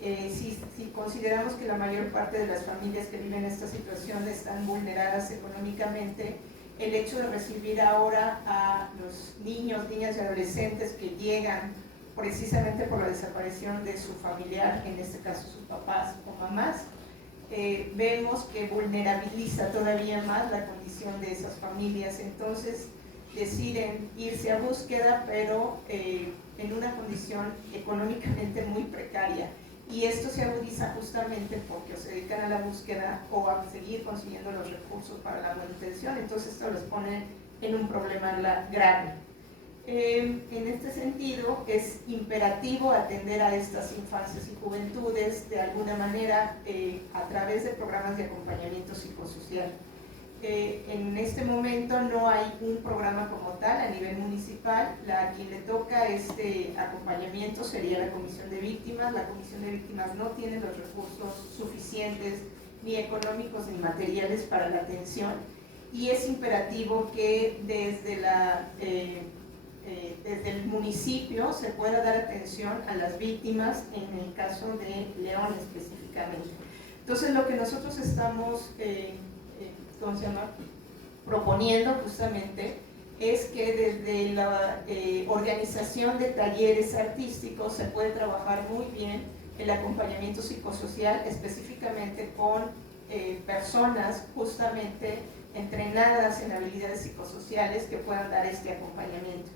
Si consideramos que la mayor parte de las familias que viven esta situación están vulneradas económicamente, el hecho de recibir ahora a los niños, niñas y adolescentes que llegan precisamente por la desaparición de su familiar, en este caso sus papás o mamás, vemos que vulnerabiliza todavía más la condición de esas familias. Entonces deciden irse a búsqueda, pero en una condición económicamente muy precaria. Y esto se agudiza justamente porque o se dedican a la búsqueda o a seguir consiguiendo los recursos para la manutención. Entonces esto los pone en un problema grave. En este sentido, es imperativo atender a estas infancias y juventudes de alguna manera a través de programas de acompañamiento psicosocial. En este momento no hay un programa como tal a nivel municipal. A quien le toca este acompañamiento sería la Comisión de Víctimas. La Comisión de Víctimas no tiene los recursos suficientes, ni económicos ni materiales, para la atención, y es imperativo que desde el municipio se pueda dar atención a las víctimas, en el caso de León específicamente. Entonces, lo que nosotros estamos proponiendo justamente es que desde la organización de talleres artísticos se puede trabajar muy bien el acompañamiento psicosocial, específicamente con personas justamente entrenadas en habilidades psicosociales que puedan dar este acompañamiento.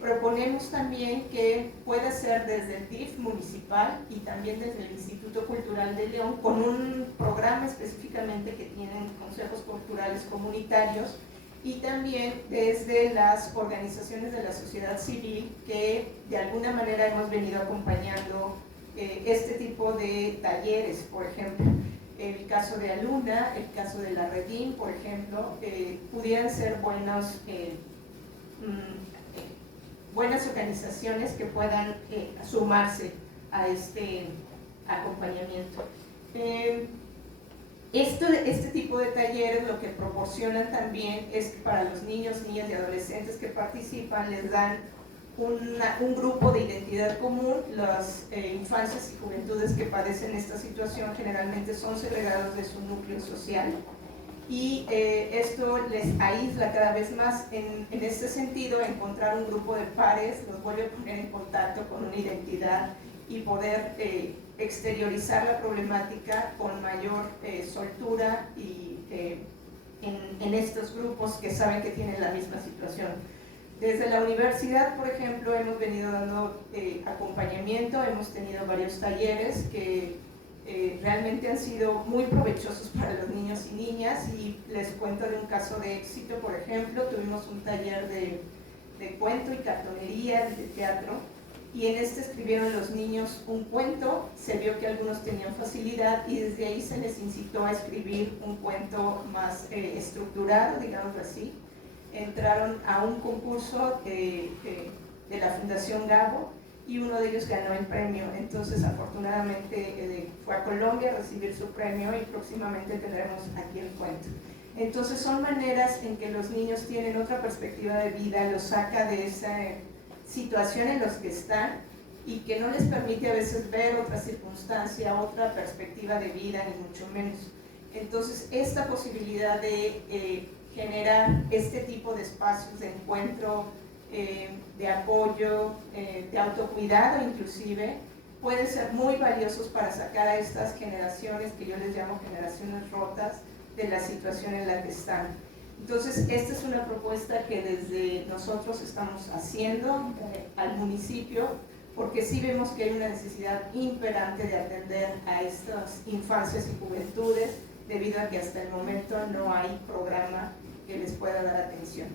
Proponemos también que pueda ser desde el DIF municipal y también desde el Instituto Cultural de León, con un programa específicamente que tienen consejos culturales comunitarios, y también desde las organizaciones de la sociedad civil que de alguna manera hemos venido acompañando este tipo de talleres. Por ejemplo, el caso de Aluna, el caso de la Redim, por ejemplo, pudieran ser buenas organizaciones que puedan sumarse a este acompañamiento. Este tipo de talleres lo que proporcionan también es que para los niños, niñas y adolescentes que participan les dan un grupo de identidad común. Las infancias y juventudes que padecen esta situación generalmente son segregados de su núcleo social, y esto les aísla cada vez más. En este sentido, encontrar un grupo de pares los vuelve a poner en contacto con una identidad y poder exteriorizar la problemática con mayor soltura y en estos grupos que saben que tienen la misma situación. Desde la universidad, por ejemplo, hemos venido dando acompañamiento, hemos tenido varios talleres que realmente han sido muy provechosos para los niños y niñas, y les cuento de un caso de éxito. Por ejemplo, tuvimos un taller de cuento y cartonería, de teatro, y en este escribieron los niños un cuento. Se vio que algunos tenían facilidad y desde ahí se les incitó a escribir un cuento más estructurado, digamos así. Entraron a un concurso de la Fundación Gabo y uno de ellos ganó el premio. Entonces, afortunadamente fue a Colombia a recibir su premio y próximamente tendremos aquí el cuento. Entonces, son maneras en que los niños tienen otra perspectiva de vida, los saca de esa situación en los que están y que no les permite a veces ver otra circunstancia, otra perspectiva de vida, ni mucho menos. Entonces, esta posibilidad de generar este tipo de espacios de encuentro, de apoyo, de autocuidado inclusive, pueden ser muy valiosos para sacar a estas generaciones, que yo les llamo generaciones rotas, de la situación en la que están. Entonces, esta es una propuesta que desde nosotros estamos haciendo al municipio, porque sí vemos que hay una necesidad imperante de atender a estas infancias y juventudes, debido a que hasta el momento no hay programa que les pueda dar atención.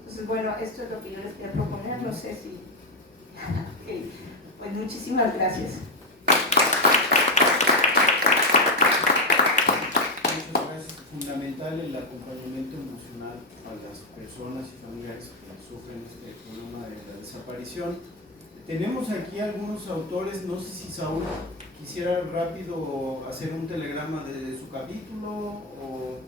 Entonces, bueno, esto es lo que yo les quería proponer. No sé si... Okay. Pues muchísimas gracias. Muchas gracias. Fundamental el acompañamiento emocional a las personas y familiares que sufren este problema de la desaparición. Tenemos aquí algunos autores. No sé si Saúl quisiera rápido hacer un telegrama de su capítulo o...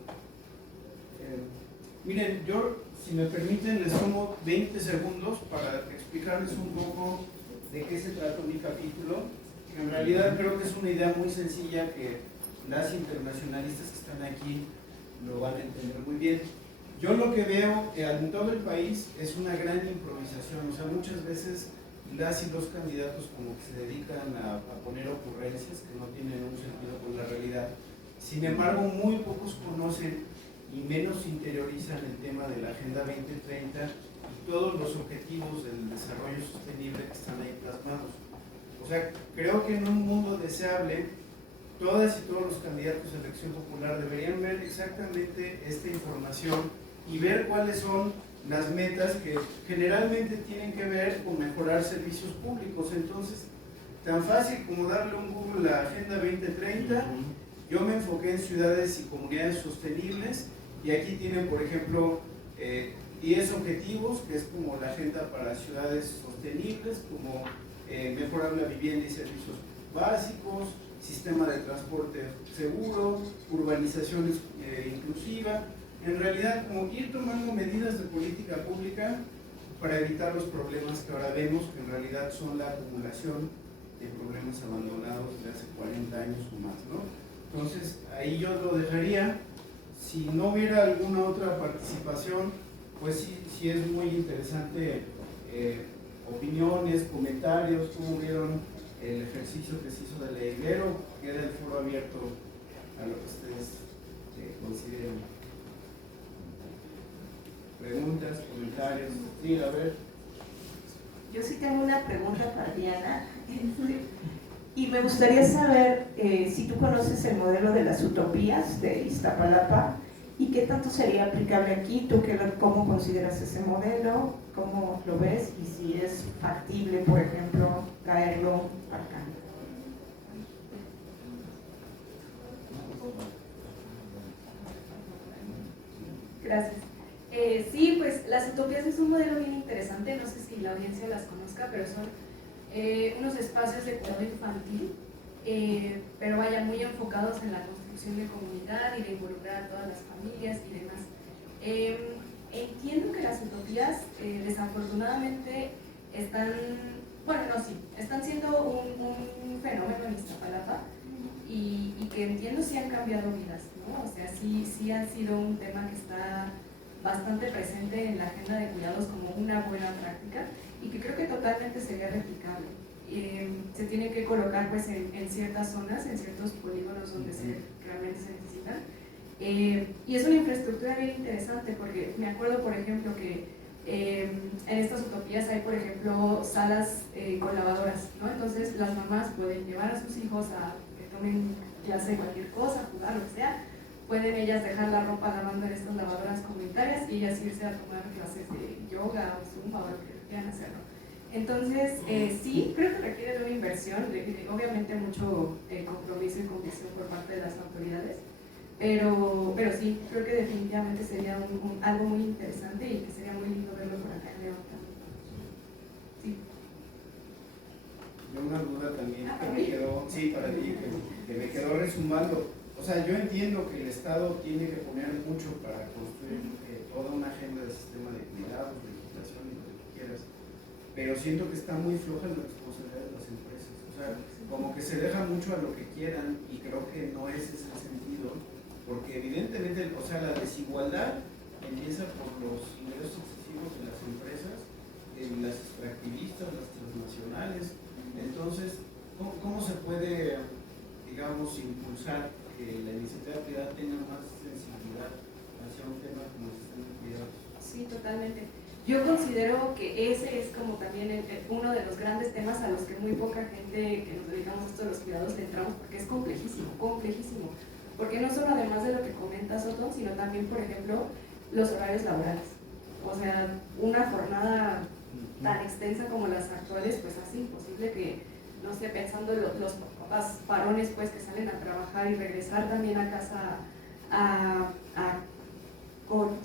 miren, yo, si me permiten, les tomo 20 segundos para explicarles un poco de qué se trata mi capítulo. En realidad creo que es una idea muy sencilla que las internacionalistas que están aquí lo van a entender muy bien. Yo lo que veo en todo el país es una gran improvisación. O sea, muchas veces las y los candidatos como que se dedican a poner ocurrencias que no tienen un sentido con la realidad. Sin embargo, muy pocos conocen y menos interiorizan el tema de la Agenda 2030 y todos los objetivos del desarrollo sostenible que están ahí plasmados. O sea, creo que en un mundo deseable, todas y todos los candidatos a elección popular deberían ver exactamente esta información y ver cuáles son las metas que generalmente tienen que ver con mejorar servicios públicos. Entonces, tan fácil como darle un Google a la Agenda 2030, yo me enfoqué en ciudades y comunidades sostenibles, y aquí tienen, por ejemplo, 10 objetivos, que es como la agenda para ciudades sostenibles, como mejorar la vivienda y servicios básicos, sistema de transporte seguro, urbanización inclusiva. En realidad, como ir tomando medidas de política pública para evitar los problemas que ahora vemos, que en realidad son la acumulación de problemas abandonados de hace 40 años o más, ¿no? Entonces, ahí yo lo dejaría. Si no hubiera alguna otra participación, pues sí es muy interesante, opiniones, comentarios, cómo vieron el ejercicio que se hizo de Leiguero. Queda el foro abierto a lo que ustedes consideren. Preguntas, comentarios. Sí, a ver. Yo sí tengo una pregunta para Diana. Y me gustaría saber si tú conoces el modelo de las utopías de Iztapalapa y qué tanto sería aplicable aquí. ¿Tú cómo consideras ese modelo? ¿Cómo lo ves? Y si es factible, por ejemplo, traerlo acá. Gracias. Sí, pues las utopías es un modelo bien interesante, no sé si la audiencia las conozca, pero son unos espacios de cuidado infantil, pero vaya, muy enfocados en la construcción de comunidad y de involucrar a todas las familias y demás. Entiendo que las utopías desafortunadamente están, bueno, no, sí, están siendo un fenómeno en Iztapalapa y que entiendo sí han cambiado vidas, ¿no? O sea, sí ha sido un tema que está bastante presente en la agenda de cuidados como una buena práctica y que creo que totalmente sería replicable. Se tiene que colocar pues en ciertas zonas, en ciertos polígonos donde realmente se necesitan. Y es una infraestructura bien interesante porque me acuerdo, por ejemplo, que en estas utopías hay, por ejemplo, salas con lavadoras, ¿no? Entonces las mamás pueden llevar a sus hijos a que tomen clase de cualquier cosa, jugar, lo que sea. Pueden ellas dejar la ropa lavando en estas lavadoras comunitarias y ellas irse a tomar clases de yoga o zumba o lo que quieran hacerlo. Entonces, sí, creo que requiere de una inversión, obviamente mucho compromiso y convicción por parte de las autoridades, pero sí, creo que definitivamente sería algo muy interesante y que sería muy lindo verlo por acá en León también. Sí. Yo una duda también que me quedó, sí, para ti, que me quedó resumando. O sea, yo entiendo que el Estado tiene que poner mucho para construir toda una agenda de sistema de cuidados, de legislación y lo que quieras, pero siento que está muy floja la responsabilidad de las empresas. O sea, como que se deja mucho a lo que quieran y creo que no es ese el sentido, porque evidentemente, o sea, la desigualdad empieza por los ingresos excesivos de las empresas, las extractivistas, las transnacionales. Entonces, ¿cómo se puede, digamos, impulsar que la iniciativa privada tenga más sensibilidad hacia un tema como el sistema de cuidados? Sí, totalmente. Yo considero que ese es como también uno de los grandes temas a los que muy poca gente que nos dedicamos a esto de los cuidados le entramos, porque es complejísimo, complejísimo. Porque no solo además de lo que comenta Soto, sino también, por ejemplo, los horarios laborales. O sea, una jornada tan extensa como las actuales, pues hace imposible que, no sé, pensando en los papás varones pues que salen a trabajar y regresar también a casa a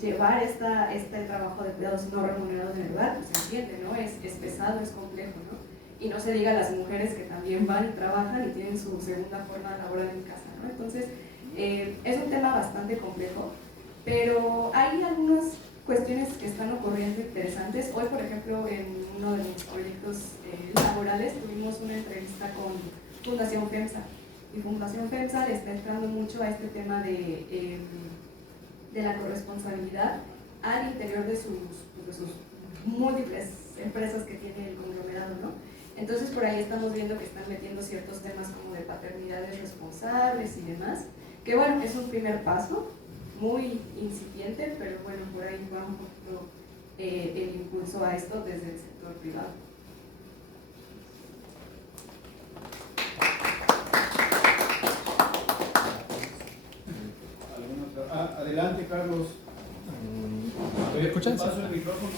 llevar este trabajo de cuidados no remunerados en el hogar, pues se entiende, ¿no? Es pesado, es complejo, ¿no? Y no se diga las mujeres que también van y trabajan y tienen su segunda jornada laboral en casa, ¿no? Entonces, es un tema bastante complejo, pero hay algunas cuestiones que están ocurriendo interesantes. Hoy, por ejemplo, en uno de mis proyectos laborales tuvimos una entrevista con Fundación FEMSA, y Fundación FEMSA le está entrando mucho a este tema de la corresponsabilidad al interior de sus múltiples empresas que tiene el conglomerado, ¿no? Entonces por ahí estamos viendo que están metiendo ciertos temas como de paternidades responsables y demás, que bueno, es un primer paso, muy incipiente, pero bueno, por ahí va un poquito el impulso a esto desde el sector privado. Adelante, Carlos. ¿Me escuchan? Paso el micrófono.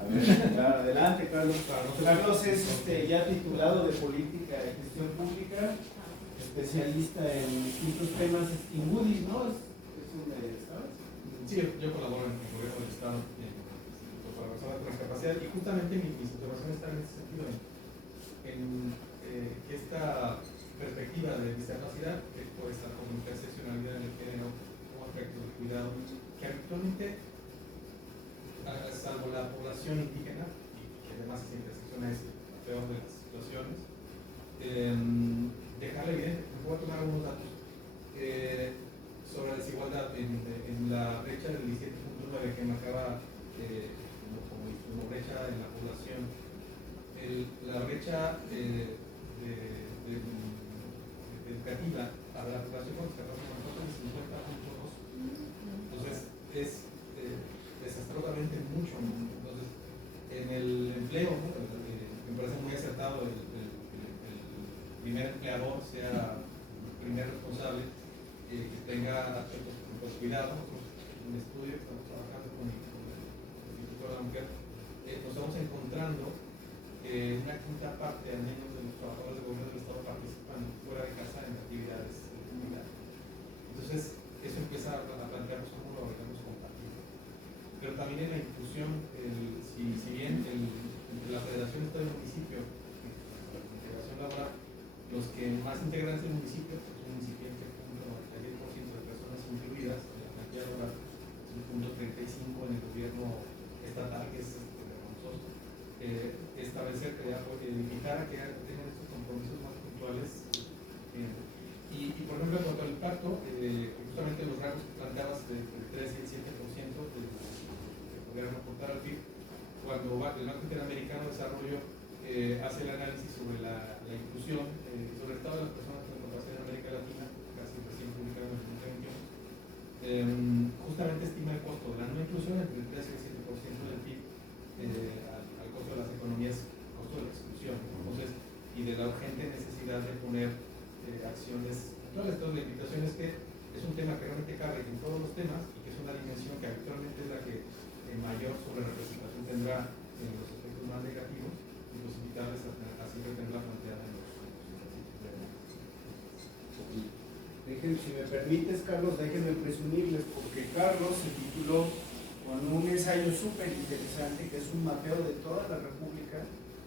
A ver, claro, adelante, Carlos. Carlos es ya titulado de Política y Gestión Pública, especialista en distintos temas. Ingudis, ¿no? Es un, ¿sabes? Sí, yo colaboro en el gobierno del Estado para personas con discapacidad y justamente mis observaciones están en ese sentido, en que esta perspectiva de discapacidad, por esta interseccionalidad del género como aspecto de cuidado, que habitualmente, salvo la población indígena, y que además esa intersección es la peor de las situaciones, dejarle evidente. Me voy a tomar algunos datos sobre la desigualdad en la brecha del 17.9 que marcaba como brecha en la población. La brecha educativa a la población con discapacidad es 50.2. Entonces es desastrosamente mucho. Entonces en el empleo, ¿no? Me parece muy acertado el primer empleador sea el primer responsable, que tenga aspectos de cuidado. Nosotros en un estudio que estamos trabajando con el Instituto de la Mujer, nos estamos encontrando que una quinta parte al menos de los trabajadores del gobierno del Estado participan fuera de casa en actividades de comunidad. Entonces eso empieza a plantearnos cómo lo podemos compartir. Pero también en la inclusión, si bien entre la Federación Estado y Municipio, la integración laboral, los que más integran es el municipio, es un incipiente punto 10% de personas incluidas en la cantidad laboral, es un punto 35 en el gobierno estatal, que es vergonzoso. Establecer, invitar a que tengan estos compromisos más puntuales. Por ejemplo, en cuanto al impacto, justamente los rangos que planteabas del 3 y el 7% que pudieran aportar al PIB, cuando el Banco Interamericano de Desarrollo hace el análisis sobre la inclusión, sobre el estado de las personas con discapacidad en América Latina, casi recién publicado en el 2021, justamente estima el costo de la no inclusión entre el 3 y el 7% del PIB al costo de las economías, costo de la exclusión. Entonces, y de la urgente necesidad de poner acciones puntuales. Entonces, la invitación es que es un tema que realmente cabe en todos los temas y que es una dimensión que habitualmente es la que mayor sobre representación tendrá en los efectos más negativos, y pues invitarles a siempre tenerla planteada en los Si me permites, Carlos, déjenme presumirles, porque Carlos se tituló con un ensayo súper interesante que es un mapeo de toda la República,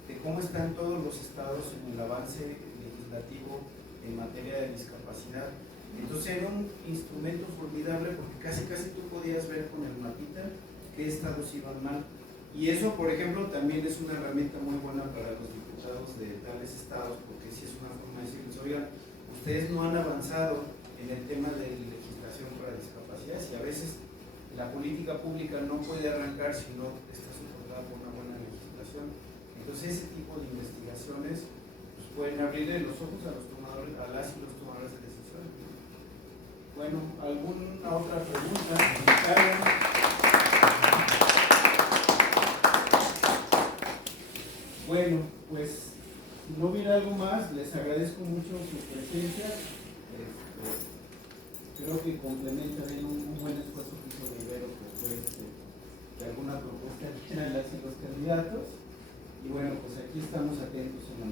de cómo están todos los estados en el avance legislativo en materia de discapacidad. Entonces era un instrumento formidable porque casi tú podías ver con el mapita qué estados iban mal. Y eso, por ejemplo, también es una herramienta muy buena para los diputados de tales estados, porque sí es una forma de decirles, oigan, ustedes no han avanzado en el tema de legislación para discapacidad, y a veces la política pública no puede arrancar si no está soportada por una buena legislación. Entonces ese tipo de investigaciones pues, pueden abrirle los ojos a los tomadores, a las y los tomadores de decisiones. Bueno, ¿alguna otra pregunta? Bueno, pues si no hubiera algo más, les agradezco mucho su presencia. Creo que complementa bien un buen esfuerzo que hizo Rivero, que fue de alguna propuesta de las y los candidatos. Y bueno, pues aquí estamos atentos en la